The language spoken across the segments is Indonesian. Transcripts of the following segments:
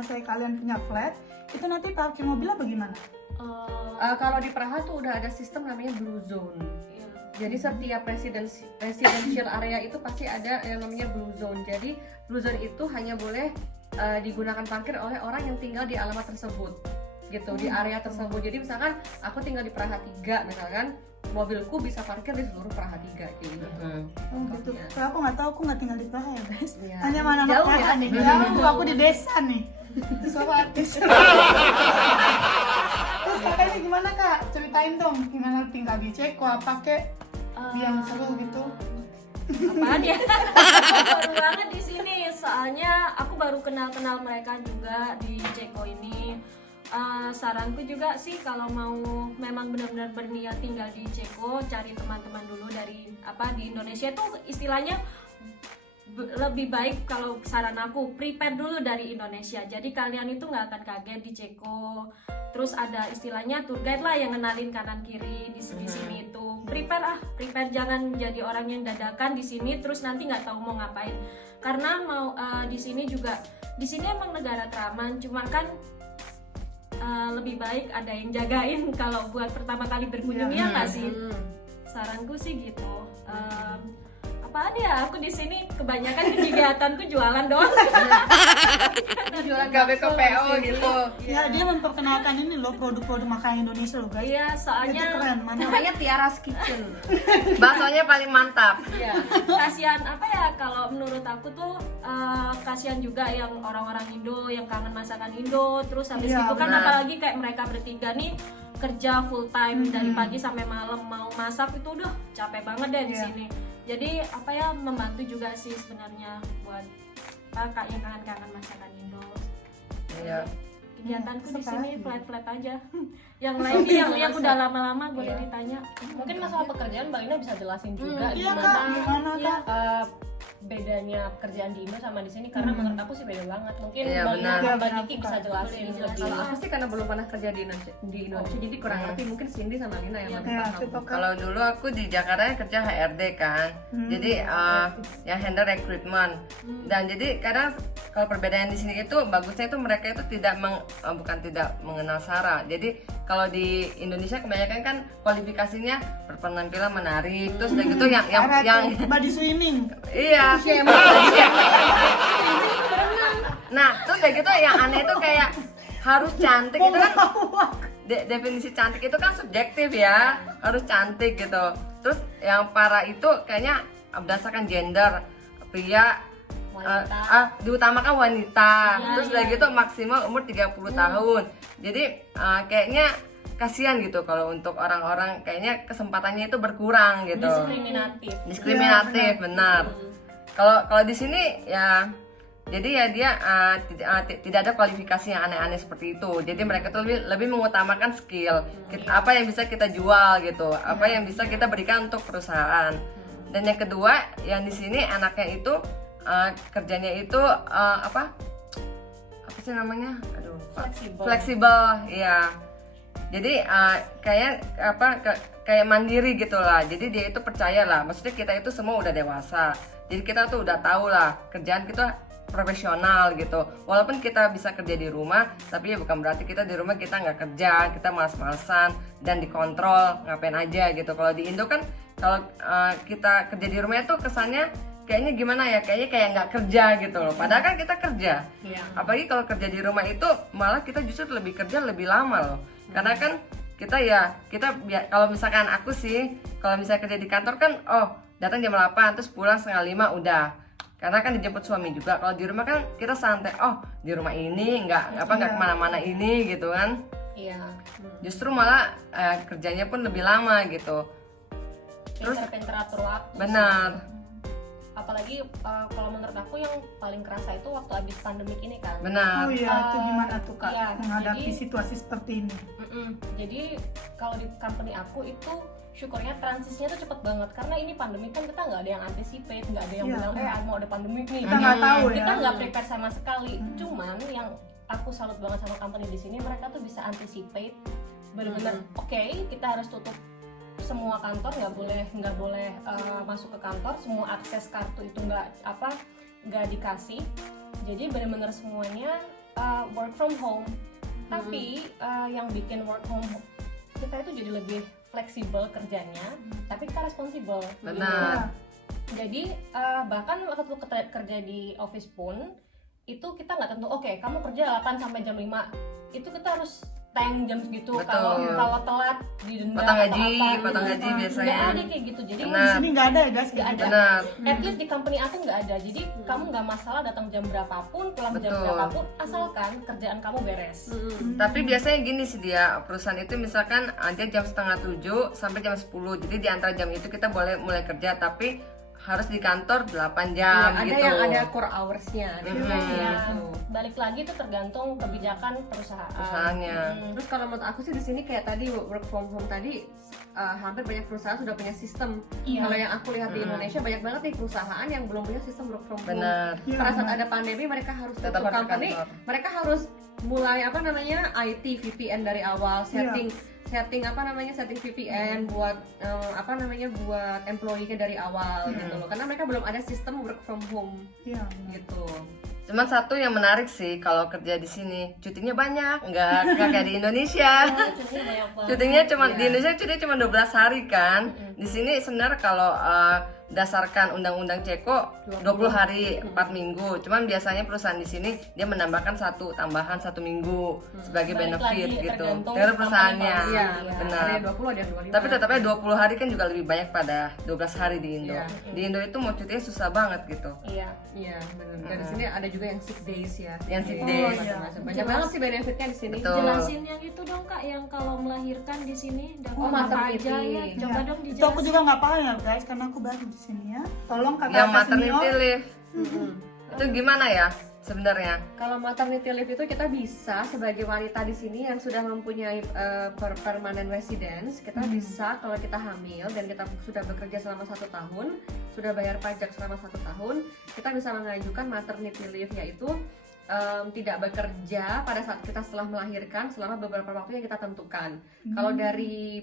misalnya kalian punya flat, itu nanti parkir mobilnya bagaimana? Kalau di Praha tuh udah ada sistem namanya blue zone. Jadi setiap residential area itu pasti ada yang namanya blue zone. Jadi blue zone itu hanya boleh digunakan parkir oleh orang yang tinggal di alamat tersebut, gitu, di area tersebut. Jadi misalkan aku tinggal di Praha 3, misalkan mobilku bisa parkir di seluruh Praha 3 gitu. Oh gitu. Kalau aku nggak tahu, aku nggak tinggal di Praha ya guys. Iya. Hanya mana anak Jauh Praha ya? nih. Jauh, aku di desa nih. Terus aku artis. Terus kakaknya gimana kak? Ceritain dong gimana tinggal di Ceko, apa kek? Biar seru gitu. Apaan ya? Baru banget di sini, soalnya aku baru kenal mereka juga di Ceko ini. Saranku juga sih kalau mau memang benar-benar berniat tinggal di Ceko, cari teman-teman dulu dari di Indonesia tuh istilahnya lebih baik. Kalau saran aku prepare dulu dari Indonesia, jadi kalian itu nggak akan kaget di Ceko. Terus ada istilahnya tour guide lah yang ngenalin kanan kiri di sini itu. Prepare jangan jadi orang yang dadakan di sini terus nanti nggak tahu mau ngapain. Karena di sini emang negara teraman, cuma kan lebih baik ada yang jagain kalau buat pertama kali berkunjung, ya nggak sih? Saranku sih gitu. Apaan ya, aku di sini kebanyakan kegiatanku jualan doang. Jualan gabe ke PO gitu. Ya dia memperkenalkan ini loh produk-produk makanan Indonesia loh guys. Iya, soalnya Itu keren, mantap. Namanya Tiara's Kitchen. Baksonya paling mantap. Iya. Kasihan kalau menurut aku tuh kasihan juga yang orang-orang Indo yang kangen masakan Indo. Terus habis Iya, itu kan benar. apalagi kayak mereka bertiga nih kerja full time dari pagi sampai malam, mau masak itu udah capek banget deh di Iya. sini. Jadi membantu juga sih sebenarnya buat kak yang kangen masakan Indo. Iya. Kegiatanku di Sekarang sini ini. flat aja. Yang lain yang udah lama-lama boleh ditanya. Mungkin masalah pekerjaan Mbak Ina bisa jelasin juga Iya kak, gimana Iya. kak? Bedanya pekerjaan di Indo sama di sini, karena menurut aku sih beda banget. Mungkin Iya, Mbak Ina benar. sama Mbak Benar, Niki Kak. bisa jelasin Boleh lebih. dijelasin. Kalau aku sih karena belum pernah kerja di Indonesia, jadi kurang ngerti. Mungkin Cindy sama Lina yang lebih Ya, paham. coba kak. Kalau dulu aku di Jakarta kerja HRD kan, jadi yang handle recruitment. Dan jadi kadang kalau perbedaan di sini itu bagusnya itu mereka itu bukan tidak mengenal SARA. Jadi kalau di Indonesia kebanyakan kan kualifikasinya berpenampilan menarik, terus udah gitu yang body swimming. iya. Nah, terus kayak gitu yang aneh itu kayak harus cantik itu kan. Definisi cantik itu kan subjektif ya, harus cantik gitu. Terus yang parah itu kayaknya berdasarkan gender, pria diutamakan wanita. Terus udah gitu maksimal umur 30 tahun. Jadi kayaknya kasihan gitu kalau untuk orang-orang, kayaknya kesempatannya itu berkurang gitu. Diskriminatif, benar. Kalau di sini ya, jadi ya dia tidak ada kualifikasi yang aneh-aneh seperti itu. Jadi mereka tuh lebih mengutamakan skill, apa yang bisa kita jual gitu, apa yang bisa kita berikan untuk perusahaan. Dan yang kedua, yang di sini enaknya itu kerjanya itu apa sih namanya? Aduh, fleksibel, iya. Jadi kayak mandiri gitulah. Jadi dia itu percaya lah. Maksudnya kita itu semua udah dewasa. Jadi kita tuh udah tahu lah kerjaan kita profesional gitu. Walaupun kita bisa kerja di rumah, tapi ya bukan berarti kita di rumah kita nggak kerja, kita malas-malasan dan dikontrol ngapain aja gitu. Kalau di Indo kan kalau kita kerja di rumah itu kesannya kayaknya gimana ya, kayaknya kayak nggak kerja gitu loh. Padahal kan kita kerja. Apalagi kalau kerja di rumah itu malah kita justru lebih kerja lebih lama loh. Karena kan kita kalau misalkan aku sih, kalau misalnya kerja di kantor kan datang jam 8 terus pulang setengah 5 udah. Karena kan dijemput suami juga. Kalau di rumah kan kita santai, di rumah ini nggak kemana-mana ini gitu kan. Iya. Justru malah kerjanya pun lebih lama gitu. Terus Pinter atur waktu. benar. Apalagi kalau menurut aku yang paling kerasa itu waktu habis pandemik ini kan. Benar. Oh iya, itu gimana tuh kak Iya, menghadapi jadi- situasi seperti ini? Jadi kalau di company aku itu syukurnya transisinya tuh cepet banget, karena ini pandemi kan kita nggak ada yang anticipate, nggak ada yang Iya, bilang mau ada pandemi nih. Kita nggak tahu ya. Kita nggak prepare sama sekali. Cuman yang aku salut banget sama company di sini, mereka tuh bisa anticipate bener-bener. Oke, kita harus tutup semua kantor, nggak boleh masuk ke kantor, semua akses kartu itu nggak dikasih. Jadi bener-bener semuanya work from home. Tapi yang bikin work from home kita itu jadi lebih fleksibel kerjanya, tapi kita responsibel. Benar. Jadi bahkan waktu kerja di office pun itu kita nggak tentu, oke, kamu kerja 8 sampai jam 5 itu kita harus tayang jam segitu. Betul. Kalau telat didenda Potong atau gaji, apa, potong gitu. gaji biasanya. Nggak ada kayak gitu. Jadi Benar. Di sini nggak ada ya guys. nggak ada. Benar. At least di company aku nggak ada. Jadi kamu nggak masalah datang jam berapapun, pulang jam Betul. berapapun, asalkan kerjaan kamu beres. Tapi biasanya gini sih dia, perusahaan itu misalkan ada jam 6:30 sampai jam 10. Jadi di antara jam itu kita boleh mulai kerja, tapi harus di kantor 8 jam ada gitu. yang ada core hours-nya gitu. Ya, balik lagi itu tergantung kebijakan perusahaan. Perusahaannya. Terus kalau menurut aku sih di sini kayak tadi work from home tadi hampir banyak perusahaan sudah punya sistem. Iya. Kalau yang aku lihat di Indonesia banyak banget nih perusahaan yang belum punya sistem work from home. Benar. Iya, Pada saat benar. ada pandemi mereka harus Tetap tutup harus ke company, kantor. mereka harus mulai apa namanya IT VPN dari awal, setting setting VPN buat buat employee-nya dari awal gitu loh. Karena mereka belum ada sistem work from home Iya, benar. gitu. Cuman satu yang menarik sih kalau kerja di sini, cutinya banyak, nggak kayak di Indonesia. Cutinya banyak banget. Cutinya cuma di Indonesia cutinya cuma 12 hari kan. Di sini sebenarnya kalau dasarkan undang-undang Ceko 20 hari 4 minggu. Cuman biasanya perusahaan di sini dia menambahkan tambahan 1 minggu sebagai Balik benefit lagi, gitu. tergantung Dari perusahaannya. company Iya, policy. benar. Ada yang 20, ada yang 25. Tapi tetapnya 20 hari kan juga lebih banyak pada 12 hari di Indo. Iya. Di Indo itu mau cutinya susah banget gitu. Iya. Iya, benar. Dan di sini ada juga yang sick days ya. Yang sick Iya, days. macam-macam. Banyak banget sih benefitnya di sini. Betul. Jelasin yang itu dong Kak, yang kalau melahirkan di sini dapat Oh, apa maternity. aja ya? Coba Iya. dong Itu aku dijelasin. juga nggak paham ya guys, karena aku baru di sini ya. Tolong Yang kakak maternity senior. leave. Itu gimana ya sebenarnya? Kalau maternity leave itu kita bisa sebagai wanita di sini yang sudah mempunyai permanent residence, kita bisa kalau kita hamil dan kita sudah bekerja selama 1 tahun, sudah bayar pajak selama 1 tahun, kita bisa mengajukan maternity leave, yaitu tidak bekerja pada saat kita setelah melahirkan selama beberapa waktu yang kita tentukan. Kalau dari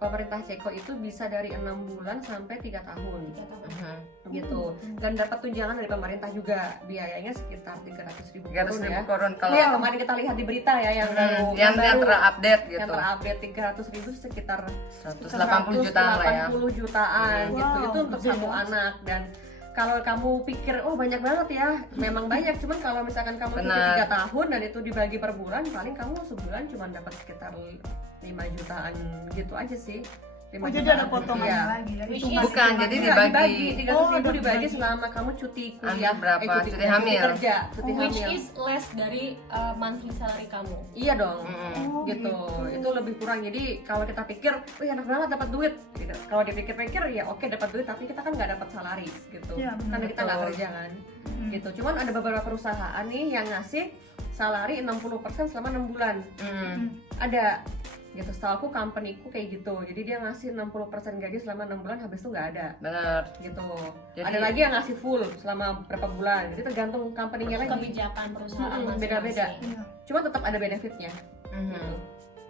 pemerintah Ceko itu bisa dari 6 bulan sampai 3 tahun gitu. Dan dapat tunjangan dari pemerintah juga, biayanya sekitar 300.000 300.000 ya. korun kalau Iya, kemarin kita lihat di berita ya yang baru yang terupdate yang gitu. terupdate 300.000 sekitar 180 jutaan lah ya. 180 jutaan gitu. Wow, Itu untuk gede satu ya. anak. Dan kalau kamu pikir oh banyak banget ya, memang banyak, cuman kalau misalkan kamu cuti Benar. 3 tahun dan itu dibagi per bulan, paling kamu sebulan cuma dapat sekitar 5 jutaan gitu aja sih. 5 Oh, jadi jutaan. ada potongannya Iya. lagi ya. Which Itu is- nggak Bukan, semuanya. jadi Enggak, dibagi. 300.000 Oh, dibagi dibagi. selama kamu cuti Ambil kuliah, berapa? Cuti cuti hamil. kerja, cuti Which hamil. is less dari monthly salary kamu. Iya dong. Oh, Gitu. Itu lebih kurang. Jadi kalau kita pikir, wih enak banget dapat duit gitu. Kalau dipikir-pikir ya oke dapat duit, tapi kita kan nggak dapat salary gitu. Iya, benar. Karena kita nggak kerja kan. Gitu. Cuman ada beberapa perusahaan nih yang ngasih salary 60% selama 6 bulan. Ada gitu. Setahu aku company-ku kayak gitu. Jadi dia ngasih 60% gaji selama 6 bulan, habis itu nggak ada. Benar. Gitu. Jadi- Ada lagi yang ngasih full selama berapa bulan. Jadi tergantung company-nya lagi. Kebijakan perusahaan Beda-beda. masing-masing. Iya. Cuma tetap ada benefitnya.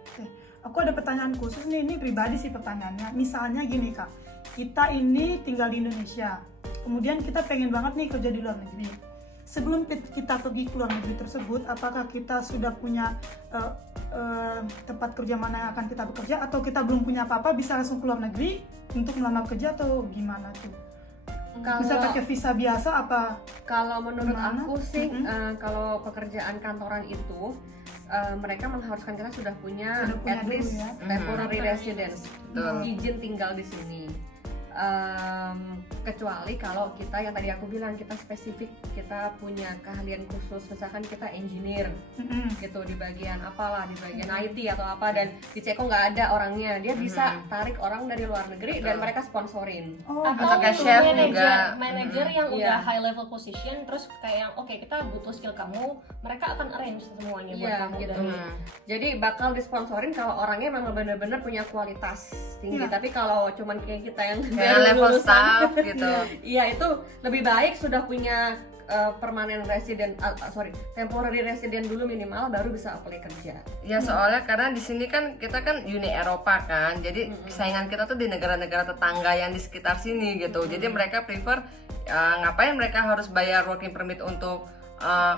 Oke, aku ada pertanyaan khusus nih, ini pribadi sih pertanyaannya. Misalnya gini kak, kita ini tinggal di Indonesia, kemudian kita pengen banget nih kerja di luar negeri. Sebelum kita pergi ke luar negeri tersebut, apakah kita sudah punya tempat kerja mana yang akan kita bekerja, atau kita belum punya apa-apa bisa langsung ke luar negeri untuk melamar kerja, atau gimana tuh? Bisa pakai visa biasa apa? Kalau menurut Gimana? aku sih, kalau pekerjaan kantoran itu mereka mengharuskan kita sudah punya, Sudah punya at dulu least ya. temporary residence, Betul. izin tinggal di sini. Kecuali kalau kita yang tadi aku bilang kita spesifik, kita punya keahlian khusus, misalkan kita engineer gitu di bagian apalah, di bagian IT atau apa, dan di Ceko nggak ada orangnya, dia bisa tarik orang dari luar negeri dan mereka sponsorin. Oh, Atau kayak chef manager juga. yang Iya. udah high level position, terus kayak yang oke kita butuh skill kamu, mereka akan arrange semuanya buat Iya, kamu. gitu. Dan Jadi bakal disponsorin kalau orangnya memang benar-benar punya kualitas tinggi. Iya. Tapi kalau cuman kayak kita yang Kayak baru level lulusan, staff gitu. iya itu lebih baik sudah punya permanent resident, temporary resident dulu minimal baru bisa apply kerja. Ya soalnya karena di sini kan kita kan Uni Eropa kan, jadi saingan kita tuh di negara-negara tetangga yang di sekitar sini gitu. Jadi mereka prefer ngapain mereka harus bayar working permit untuk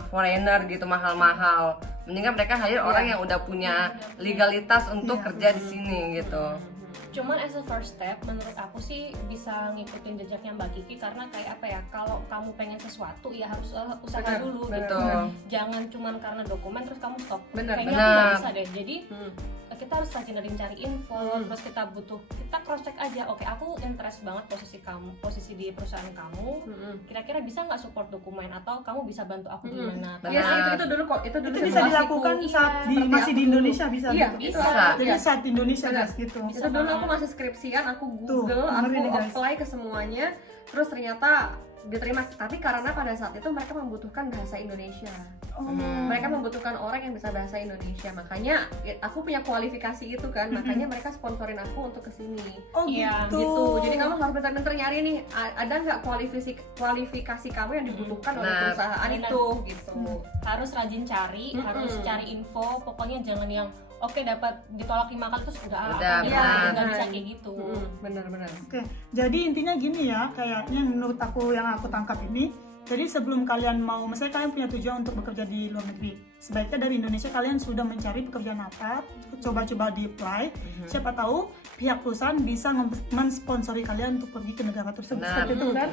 foreigner gitu mahal-mahal. Mendingan mereka hire orang yang udah punya legalitas untuk kerja di sini gitu. Cuman as a first step menurut aku sih bisa ngikutin jejaknya Mbak Kiki, karena kayak apa ya, kalau kamu pengen sesuatu ya harus usaha dulu gitu. Jangan cuman karena dokumen terus kamu stop. Kayaknya aku nggak bisa deh. Jadi kita harus rajin cari info, terus kita cross check aja. Oke, aku interest banget posisi di perusahaan kamu. Kira-kira bisa nggak support dokumen, atau kamu bisa bantu aku di mana? Iya sih, itu dulu kok. Itu dulu Itu bisa dilakukan saat masih di Indonesia bisa Iya, gitu. bisa. Jadi saat di Indonesia guys gitu. Itu dulu aku masih skripsian, aku Google, Tuh, aku dengerin nih, guys. apply ke semuanya, terus ternyata diterima. Tapi karena pada saat itu mereka membutuhkan bahasa Indonesia. Mereka membutuhkan orang yang bisa bahasa Indonesia. Makanya aku punya kualifikasi itu kan, makanya mereka sponsorin aku untuk kesini. Oh Iya, Gitu. Jadi kamu harus benar-benar nyari nih, ada nggak kualifikasi kamu yang dibutuhkan oleh perusahaan itu gitu. Harus rajin cari, harus cari info. Pokoknya jangan yang oke dapat ditolak 5 kali terus udah nggak bisa kayak gitu. Benar-benar. Oke, jadi intinya gini ya, kayaknya menurut aku yang aku tangkap ini, jadi sebelum kalian mau, misalnya kalian punya tujuan untuk bekerja di luar negeri, sebaiknya dari Indonesia kalian sudah mencari pekerjaan apa, coba-coba di apply, siapa tahu pihak perusahaan bisa mensponsori kalian untuk pergi ke negara tersebut, seperti itu kan?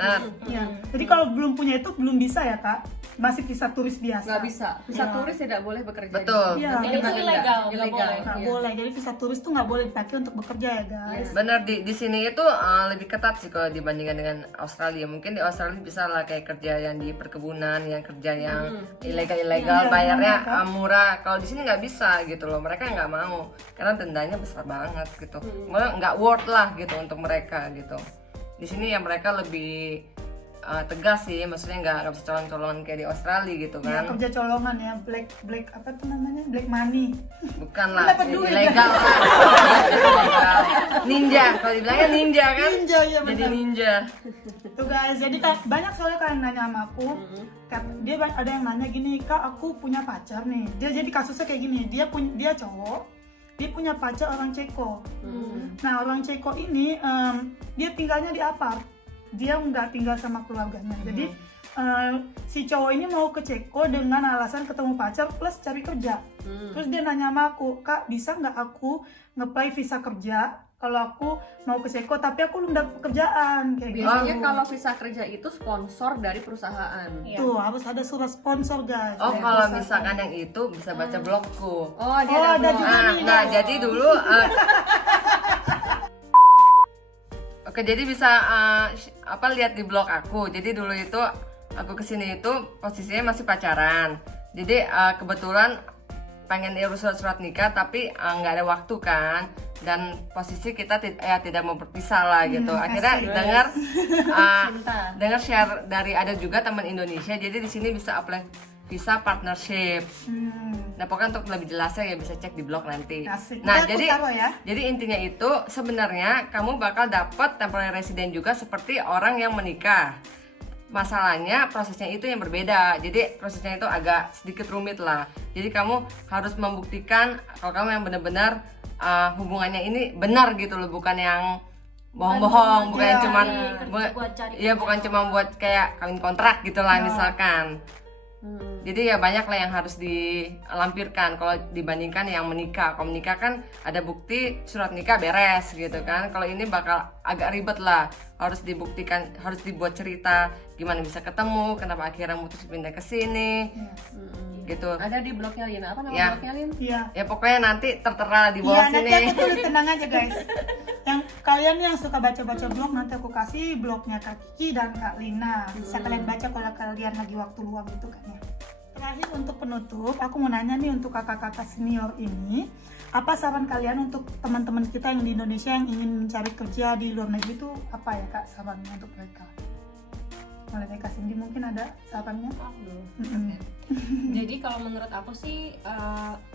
Ya. Jadi kalau belum punya itu belum bisa ya kak, masih visa turis biasa. Nggak bisa. Visa turis tidak boleh bekerja. Betul. Iya. Nanti Itu kena denda. ilegal, nggak Ilegal. boleh. Nggak Iya. boleh, jadi visa turis tuh nggak boleh dipakai untuk bekerja ya guys. Bener, di sini itu lebih ketat sih kalau dibandingkan dengan Australia. Mungkin di Australia bisa lah kayak kerja yang di perkebunan, yang kerja yang ilegal, bayarnya murah. Kalau di sini nggak bisa gitu loh, mereka nggak mau karena dendanya besar banget gitu. Malah nggak worth lah gitu untuk mereka gitu. Di sini ya mereka lebih tegas sih, maksudnya nggak bisa colong-colongan kayak di Australia gitu Ya, kan. kerja colongan ya, black apa tuh namanya, black money. Bukan lah, Dapat duit, ilegal lah. Ilegal. Ninja, kalau dibilangnya ninja kan. Ninja ya Jadi benar. ninja. Tuh guys, jadi banyak soalnya kalian nanya sama aku, dia ada yang nanya gini, kak aku punya pacar nih. Dia jadi kasusnya kayak gini, dia cowok, dia punya pacar orang Ceko. Nah orang Ceko ini dia tinggalnya di apart, dia nggak tinggal sama keluarganya. Jadi si cowok ini mau ke Ceko dengan alasan ketemu pacar plus cari kerja. Terus dia nanya sama aku, kak bisa nggak aku nge-apply visa kerja kalau aku mau ke Ceko tapi aku belum dapat pekerjaan kayak Biasanya gitu. kalau visa kerja itu sponsor dari perusahaan. Tuh harus ada surat sponsor guys. Oh dari kalau perusahaan. misalkan yang itu bisa baca blogku. Oh, dia Oh, ada blog. juga. Nah, jadi dulu oke, jadi bisa lihat di blog aku. Jadi dulu itu aku kesini itu posisinya masih pacaran. Jadi kebetulan pengen urus surat nikah tapi nggak ada waktu kan, dan posisi kita tidak mau berpisah lah gitu. Akhirnya dengar share dari ada juga teman Indonesia, jadi di sini bisa apply visa partnership. Nah pokoknya untuk lebih jelasnya ya bisa cek di blog nanti. Asik. Nah Ntar aku taruh ya. jadi intinya itu sebenarnya kamu bakal dapat temporary resident juga seperti orang yang menikah. Masalahnya prosesnya itu yang berbeda, jadi prosesnya itu agak sedikit rumit lah. Jadi kamu harus membuktikan kalau kamu yang benar-benar hubungannya ini benar gitu loh, bukan yang bohong-bohong, bukan yang cuman bukan cuma buat kayak kawin kontrak gitulah misalkan. Jadi ya banyak lah yang harus dilampirkan kalau dibandingkan yang menikah. Kalau menikah kan ada bukti surat nikah beres gitu kan. Kalau ini bakal agak ribet lah, harus dibuktikan, harus dibuat cerita gimana bisa ketemu, kenapa akhirnya mutus pindah ke sini. Gitu. Ada di blognya Lina. Apa nama Ya. blognya Lin? Iya. Ya pokoknya nanti tertera di Iya, bawah nanti sini. aku tulis, tenang aja guys. Yang kalian yang suka baca-baca blog, nanti aku kasih blognya Kak Kiki dan Kak Lina. Bisa kalian baca kalau kalian lagi waktu luang gitu kan ya. Terakhir untuk penutup, aku mau nanya nih untuk kakak-kakak senior ini, apa saran kalian untuk teman-teman kita yang di Indonesia yang ingin mencari kerja di luar negeri itu apa ya kak sarannya untuk mereka? Mulai dari Kak Cindy mungkin ada sarannya? Jadi kalau menurut aku sih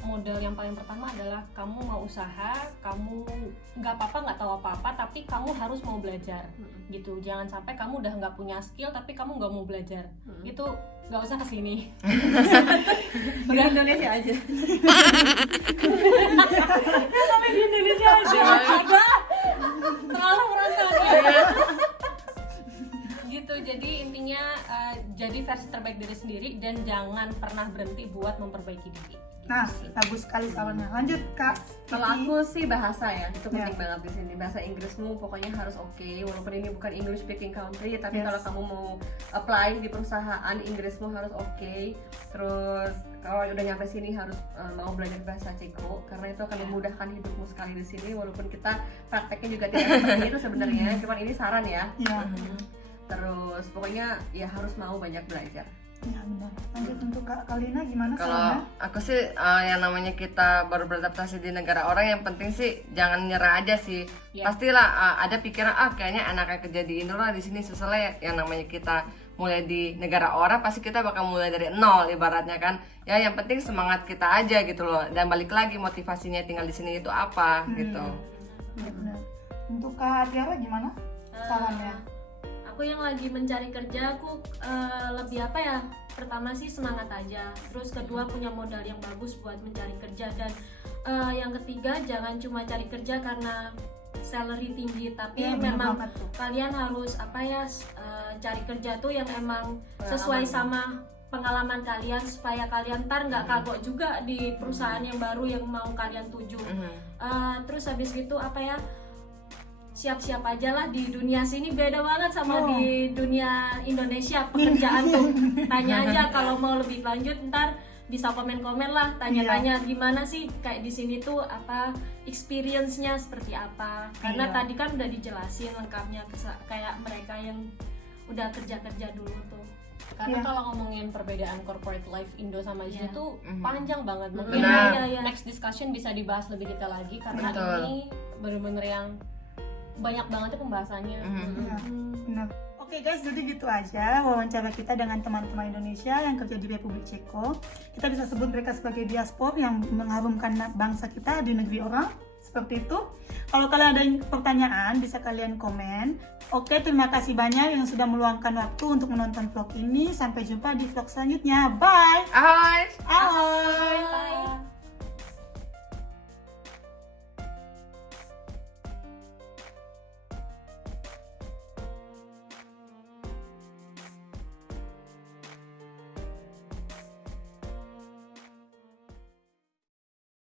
modal yang paling pertama adalah kamu mau usaha, kamu nggak apa-apa nggak tahu apa-apa, tapi kamu harus mau belajar gitu. Jangan sampai kamu udah nggak punya skill tapi kamu nggak mau belajar. Itu nggak usah kesini. Di Indonesia aja. Sampai di Indonesia aja. Terlalu merantau. Gitu, jadi intinya jadi versi terbaik diri sendiri dan jangan pernah berhenti buat memperbaiki diri. Nah, bagus sekali sarannya. Lanjut Kak. Kalau Kiki. aku sih bahasa ya, itu penting Ya. banget di sini. Bahasa Inggrismu pokoknya harus oke, walaupun ini bukan English speaking country, tapi Yes. kalau kamu mau apply di perusahaan, Inggrismu harus oke. Terus kalau udah nyampe sini harus mau belajar bahasa Ceko, karena itu akan memudahkan hidupmu sekali di sini. Walaupun kita prakteknya juga tidak seperti itu sebenarnya, cuman ini saran ya. Ya. Terus pokoknya ya harus mau banyak belajar. Ya benar. Lanjut untuk Kak Kalina gimana Kalau sarannya? aku sih yang namanya kita baru beradaptasi di negara orang, yang penting sih jangan nyerah aja sih. Ya. Pastilah ada pikiran kayaknya enaknya kerja di Indo lah, di sini susah lah ya. Yang namanya kita mulai di negara orang pasti kita bakal mulai dari nol ibaratnya kan. Ya yang penting semangat kita aja gitu loh. Dan balik lagi motivasinya tinggal di sini itu apa gitu. Ya, benar. Untuk Kak Tiara gimana sarannya? Aku yang lagi mencari kerja, aku lebih apa ya, pertama sih semangat aja, terus kedua punya modal yang bagus buat mencari kerja, dan yang ketiga jangan cuma cari kerja karena salary tinggi, tapi Ya, benar memang banget tuh. kalian harus apa ya, cari kerja tuh yang emang sesuai sama pengalaman kalian, supaya kalian ntar nggak kagok juga di perusahaan yang baru yang mau kalian tuju. Terus habis gitu apa ya, siap-siap aja lah, di dunia sini beda banget sama di dunia Indonesia pekerjaan tuh. Tanya aja kalau mau lebih lanjut, ntar bisa komen-komen lah, tanya-tanya gimana sih kayak di sini tuh apa experience-nya seperti apa. Karena Iya. tadi kan udah dijelasin lengkapnya kayak mereka yang udah kerja-kerja dulu tuh. Karena Iya. kalau ngomongin perbedaan corporate life Indo sama di sini Iya. tuh panjang banget. Mungkin Benar. Iya. next discussion bisa dibahas lebih detail lagi karena Betul. ini bener-bener yang banyak banget ya pembahasannya. Ya, benar. Oke guys, jadi gitu aja wawancara kita dengan teman-teman Indonesia yang kerja di Republik Ceko. Kita bisa sebut mereka sebagai diaspor yang mengharumkan bangsa kita di negeri orang. Seperti itu. Kalau kalian ada pertanyaan, bisa kalian komen. Oke, terima kasih banyak yang sudah meluangkan waktu untuk menonton vlog ini. Sampai jumpa di vlog selanjutnya. Bye! Hai. Ahoy! Bye.